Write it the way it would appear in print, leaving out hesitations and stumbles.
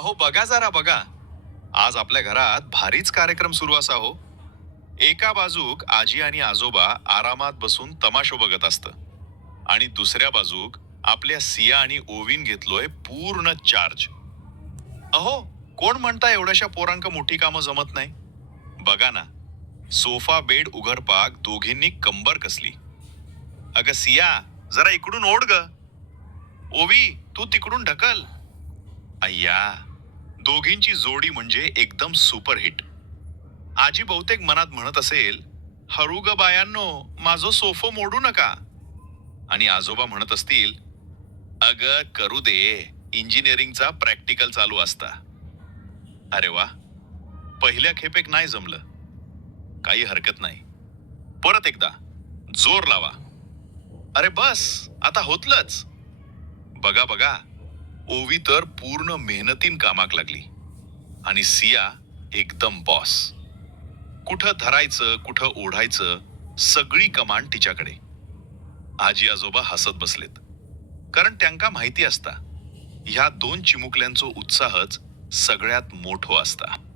अहो बघा जरा बघा. आज आपल्या घरात भारीच कार्यक्रम सुरू असा हो. एका बाजूक आजी आणि आजोबा आरामात बसून तमाशो बघत असतं आणि दुसऱ्या बाजूक आपल्या सिया आणि ओवीन घेतलोय पूर्ण चार्ज. अहो, कोण म्हणता एवढ्याशा पोरांक मोठी कामं जमत नाही? बघा ना, सोफा बेड उघडपाक दोघींनी कंबर कसली. अगं सिया, जरा इकडून ओढ ग. ओवी, तू तिकडून ढकल. अय्या, दोघींची जोडी म्हणजे एकदम सुपरहिट. आजी बहुतेक मनात म्हणत असेल, "हरू ग बायांनो, माझो सोफो मोडू नका." आणि आजोबा म्हणत असतील, "अग करू दे, इंजिनिअरिंगचा प्रॅक्टिकल चालू असता." अरे वा, पहिल्या खेपेक नाही जमलं. काही हरकत नाही. परत एकदा जोर लावा. अरे बस, आता होतलंच. बघा बघा, ओवी तर पूर्ण मेहनतीन कामाक लागली आणि सिया एकदम बॉस. कुठं धरायचं कुठं ओढायचं सगळी कमांड तिच्याकडे. आजी आजोबा हसत बसलेत, कारण त्यांका माहिती असता ह्या दोन चिमुकल्यांचो उत्साहच सगळ्यात मोठो असता.